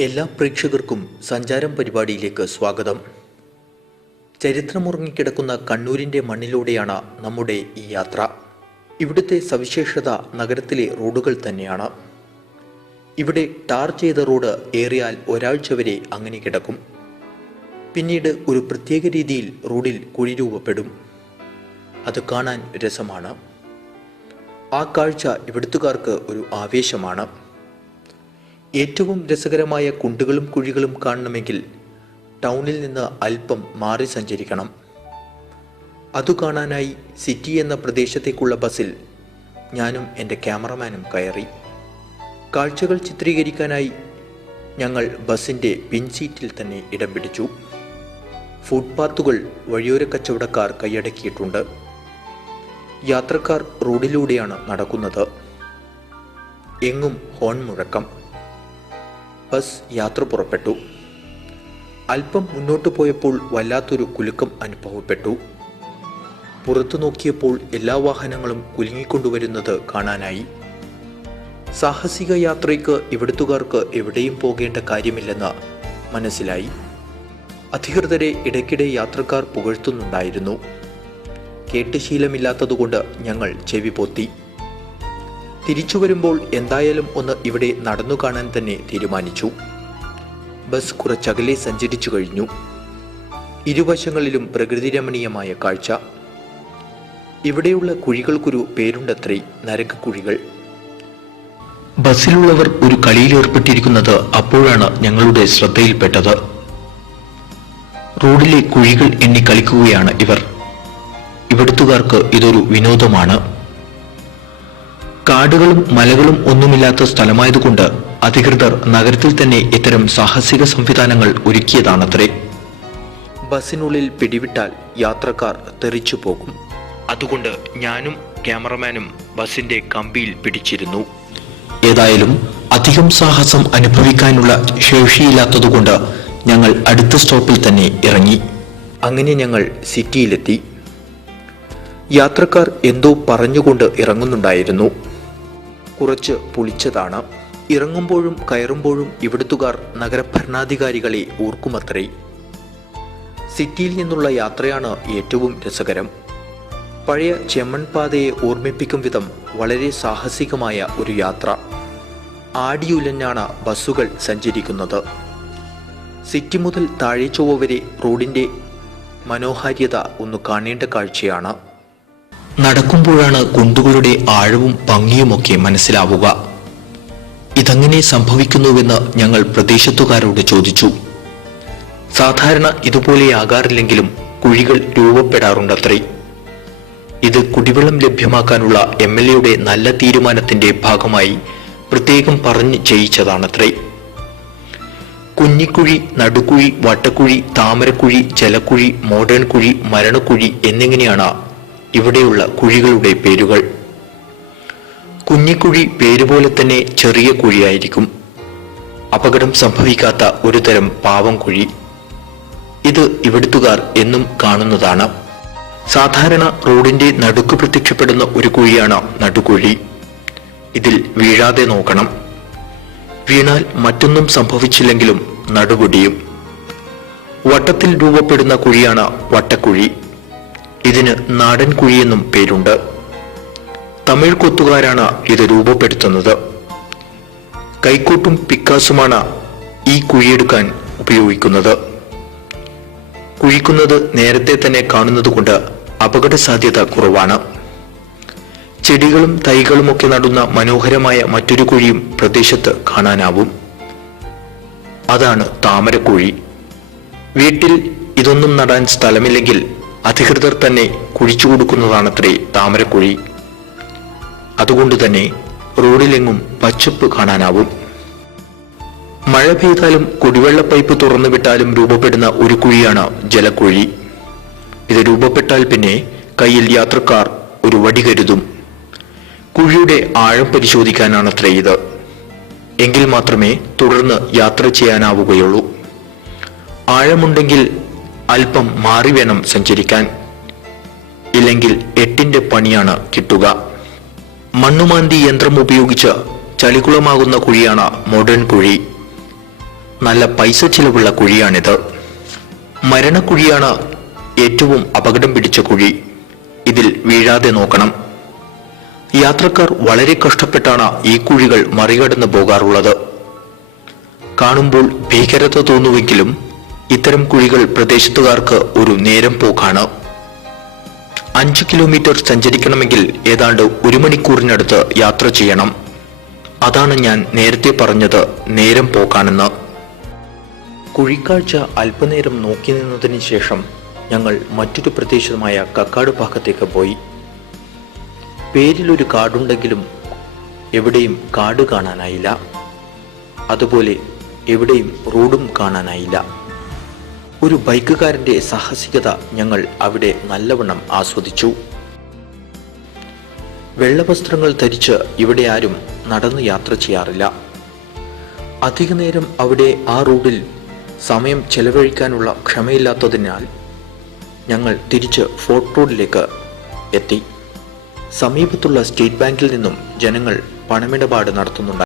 എല്ലാ പ്രേക്ഷകർക്കും സഞ്ചാരം പരിപാടിയിലേക്ക് സ്വാഗതം. ചരിത്രമുറങ്ങിക്കിടക്കുന്ന കണ്ണൂരിൻ്റെ മണ്ണിലൂടെയാണ് നമ്മുടെ ഈ യാത്ര. ഇവിടുത്തെ സവിശേഷത നഗരത്തിലെ റോഡുകൾ തന്നെയാണ്. ഇവിടെ ടാർ ചെയ്ത റോഡ് ഏറിയാൽ ഒരാഴ്ച വരെ അങ്ങനെ കിടക്കും. പിന്നീട് ഒരു പ്രത്യേക രീതിയിൽ റോഡിൽ കുഴി രൂപപ്പെടും. അത് കാണാൻ രസമാണ്. ആ കാഴ്ച ഇവിടുത്തുകാർക്ക് ഒരു ആവേശമാണ്. ഏറ്റവും രസകരമായ കുണ്ടുകളും കുഴികളും കാണണമെങ്കിൽ ടൗണിൽ നിന്ന് അല്പം മാറി സഞ്ചരിക്കണം. അതു കാണാനായി സിറ്റി എന്ന പ്രദേശത്തേക്കുള്ള ബസ്സിൽ ഞാനും എൻ്റെ ക്യാമറമാനും കയറി. കാഴ്ചകൾ ചിത്രീകരിക്കാനായി ഞങ്ങൾ ബസ്സിൻ്റെ പിൻസീറ്റിൽ തന്നെ ഇടം പിടിച്ചു. ഫുട്പാത്തുകൾ വഴിയോര കച്ചവടക്കാർ കൈയടക്കിയിട്ടുണ്ട്. യാത്രക്കാർ റോഡിലൂടെയാണ് നടക്കുന്നത്. എങ്ങും ഹോൺ മുഴക്കം. ബസ് യാത്ര പുറപ്പെട്ടു. അല്പം മുന്നോട്ട് പോയപ്പോൾ വല്ലാത്തൊരു കുലുക്കം അനുഭവപ്പെട്ടു. പുറത്തു നോക്കിയപ്പോൾ എല്ലാ വാഹനങ്ങളും കുലുങ്ങിക്കൊണ്ടുവരുന്നത് കാണാനായി. സാഹസിക യാത്രയ്ക്ക് ഇവിടുത്തുകാർക്ക് എവിടെയും പോകേണ്ട കാര്യമില്ലെന്ന് മനസ്സിലായി. അധികൃതരെ ഇടയ്ക്കിടെ യാത്രക്കാർ പുകഴ്ത്തുന്നുണ്ടായിരുന്നു. കേട്ട് ശീലമില്ലാത്തതുകൊണ്ട് ഞങ്ങൾ ചെവി പൊത്തി. തിരിച്ചു വരുമ്പോൾ എന്തായാലും ഒന്ന് ഇവിടെ നടന്നു കാണാൻ തന്നെ തീരുമാനിച്ചു. ബസ് കുറച്ചകലെ സഞ്ചരിച്ചു കഴിഞ്ഞു. ഇരുവശങ്ങളിലും പ്രകൃതിരമണീയമായ കാഴ്ച. ഇവിടെയുള്ള കുഴികൾക്കൊരു പേരുണ്ടത്രേ, നരകക്കുഴികൾ. ബസ്സിലുള്ളവർ ഒരു കളിയിലേർപ്പെട്ടിരിക്കുന്നത് അപ്പോഴാണ് ഞങ്ങളുടെ ശ്രദ്ധയിൽപ്പെട്ടത്. റോഡിലെ കുഴികൾ എണ്ണി കളിക്കുകയാണ് ഇവർ. ഇവിടുത്തുകാർക്ക് ഇതൊരു വിനോദമാണ്. കാടുകളും മലകളും ഒന്നുമില്ലാത്ത സ്ഥലമായതുകൊണ്ട് അധികൃതർ നഗരത്തിൽ തന്നെ ഇത്തരം സാഹസിക സംവിധാനങ്ങൾ ഒരുക്കിയതാണത്രേ. ബസ്സിനുള്ളിൽ പിടിവിട്ടാൽ യാത്രക്കാർ തെറിച്ചു പോകും. അതുകൊണ്ട് ഞാനും ക്യാമറമാനും ബസ്സിന്റെ കമ്പിയിൽ പിടിച്ചിരുന്നു. ഏതായാലും അധികം സാഹസം അനുഭവിക്കാനുള്ള ശേഷിയില്ലാത്തതുകൊണ്ട് ഞങ്ങൾ അടുത്ത സ്റ്റോപ്പിൽ തന്നെ ഇറങ്ങി. അങ്ങനെ ഞങ്ങൾ സിറ്റിയിലെത്തി. യാത്രക്കാർ എന്തോ പറഞ്ഞുകൊണ്ട് ഇറങ്ങുന്നുണ്ടായിരുന്നു. കുറച്ച് പുളിച്ചതാണ്. ഇറങ്ങുമ്പോഴും കയറുമ്പോഴും ഇവിടുത്തുകാർ നഗരഭരണാധികാരികളെ ഓർക്കുമത്രേ. സിറ്റിയിൽ നിന്നുള്ള യാത്രയാണ് ഏറ്റവും രസകരം. പഴയ ചെമ്മൺ പാതയെ ഓർമ്മിപ്പിക്കും വിധം വളരെ സാഹസികമായ ഒരു യാത്ര. ആടിയുലഞ്ഞാണ് ബസ്സുകൾ സഞ്ചരിക്കുന്നത്. സിറ്റി മുതൽ താഴെ ചൊവ്വ വരെ റോഡിൻ്റെ മനോഹാരിത ഒന്ന് കാണേണ്ട കാഴ്ചയാണ്. നടക്കുമ്പോഴാണ് കുണ്ടുകളുടെ ആഴവും ഭംഗിയുമൊക്കെ മനസ്സിലാവുക. ഇതെങ്ങനെ സംഭവിക്കുന്നുവെന്ന് ഞങ്ങൾ പ്രദേശത്തുകാരോട് ചോദിച്ചു. സാധാരണ ഇതുപോലെയാകാറില്ലെങ്കിലും കുഴികൾ രൂപപ്പെടാറുണ്ടത്രേ. ഇത് കുടിവെള്ളം ലഭ്യമാക്കാനുള്ള MLAയുടെ നല്ല തീരുമാനത്തിന്റെ ഭാഗമായി പ്രത്യേകം പറഞ്ഞ് ചെയ്യിച്ചതാണത്രേ. കുഞ്ഞിക്കുഴി, നടുക്കുഴി, വട്ടക്കുഴി, താമരക്കുഴി, ജലക്കുഴി, മോഡേൺ കുഴി, മരണക്കുഴി എന്നിങ്ങനെയാണ് ഇവിടെയുള്ള കുഴികളുടെ പേരുകൾ. കുഞ്ഞിക്കുഴി പേരുപോലെ തന്നെ ചെറിയ കുഴിയായിരിക്കും. അപകടം സംഭവിക്കാത്ത ഒരു തരം പാവം കുഴി. ഇത് ഇവിടുത്തുകാർ എന്നും കാണുന്നതാണ്. സാധാരണ റോഡിന്റെ നടുക്ക് പ്രത്യക്ഷപ്പെടുന്ന ഒരു കുഴിയാണ് നടുക്കുഴി. ഇതിൽ വീഴാതെ നോക്കണം. വീണാൽ മറ്റൊന്നും സംഭവിച്ചില്ലെങ്കിലും നടുപൊടിയും. വട്ടത്തിൽ രൂപപ്പെടുന്ന കുഴിയാണ് വട്ടക്കുഴി. ഇതിന് നാടൻ കുഴിയെന്നും പേരുണ്ട്. തമിഴ് കൊത്തുകാരാണ് ഇത് രൂപപ്പെടുത്തുന്നത്. കൈക്കോട്ടും പിക്കാസുമാണ് ഈ കുഴിയെടുക്കാൻ ഉപയോഗിക്കുന്നത്. കുഴിക്കുന്നത് നേരത്തെ തന്നെ കാണുന്നതുകൊണ്ട് അപകട സാധ്യത കുറവാണ്. ചെടികളും തൈകളുമൊക്കെ നടുന്ന മനോഹരമായ മറ്റൊരു കുഴിയും പ്രദേശത്ത് കാണാനാവും. അതാണ് താമരക്കുഴി. വീട്ടിൽ ഇതൊന്നും നടാൻ സ്ഥലമില്ലെങ്കിൽ അധികൃതർ തന്നെ കുഴിച്ചു കൊടുക്കുന്നതാണത്രേ താമരക്കുഴി. അതുകൊണ്ട് തന്നെ റോഡിലെങ്ങും പച്ചപ്പ് കാണാനാവും. മഴ പെയ്താലും കുടിവെള്ള പൈപ്പ് തുറന്നു വിട്ടാലും രൂപപ്പെടുന്ന ഒരു കുഴിയാണ് ജലക്കുഴി. ഇത് രൂപപ്പെട്ടാൽ പിന്നെ കയ്യിൽ യാത്രക്കാർ ഒരു വടി കരുതും. കുഴിയുടെ ആഴം പരിശോധിക്കാനാണത്രേ ഇത്. എങ്കിൽ മാത്രമേ തുടർന്ന് യാത്ര ചെയ്യാനാവുകയുള്ളൂ. ആഴമുണ്ടെങ്കിൽ അല്പം മാറി വേണം സഞ്ചരിക്കാൻ. ഇല്ലെങ്കിൽ 8ന്റെ പണിയാണ് കിട്ടുക. മണ്ണുമാന്തി യന്ത്രം ഉപയോഗിച്ച് ചളിക്കുളമാകുന്ന കുഴിയാണ് മോഡേൺ കുഴി. നല്ല പൈസ ചിലവുള്ള കുഴിയാണിത്. മരണക്കുഴിയാണ് ഏറ്റവും അപകടം പിടിച്ച കുഴി. ഇതിൽ വീഴാതെ നോക്കണം. യാത്രക്കാർ വളരെ കഷ്ടപ്പെട്ടാണ് ഈ കുഴികൾ മറികടന്നു പോകാറുള്ളത്. കാണുമ്പോൾ ഭീകരത തോന്നുമെങ്കിലും ഇത്തരം കുഴികൾ പ്രദേശത്തുകാർക്ക് ഒരു നേരം പോക്കാണ്. 5 കിലോമീറ്റർ സഞ്ചരിക്കണമെങ്കിൽ ഏതാണ്ട് 1 മണിക്കൂറിനടുത്ത് യാത്ര ചെയ്യണം. അതാണ് ഞാൻ നേരത്തെ പറഞ്ഞത് നേരം പോക്കാണെന്ന്. കുഴിക്കാഴ്ച അല്പനേരം നോക്കി നിന്നതിന് ശേഷം ഞങ്ങൾ മറ്റൊരു പ്രദേശമായ കക്കാട് ഭാഗത്തേക്ക് പോയി. പേരിലൊരു കാടുണ്ടെങ്കിലും എവിടെയും കാട് കാണാനായില്ല. അതുപോലെ എവിടെയും റോഡും കാണാനായില്ല. ഒരു ബൈക്കുകാരന്റെ സാഹസികത ഞങ്ങൾ അവിടെ നല്ലവണ്ണം ആസ്വദിച്ചു. വെള്ളവസ്ത്രങ്ങൾ ധരിച്ച് ഇവിടെ ആരും നടന്ന് യാത്ര ചെയ്യാറില്ല. അധിക നേരം അവിടെ ആ റോഡിൽ സമയം ചെലവഴിക്കാനുള്ള ക്ഷമയില്ലാത്തതിനാൽ ഞങ്ങൾ തിരിച്ച് ഫോർട്ട് റോഡിലേക്ക് എത്തി. സമീപത്തുള്ള സ്റ്റേറ്റ് ബാങ്കിൽ നിന്നും ജനങ്ങൾ പണമിടപാട് നടത്തുന്നുണ്ട്.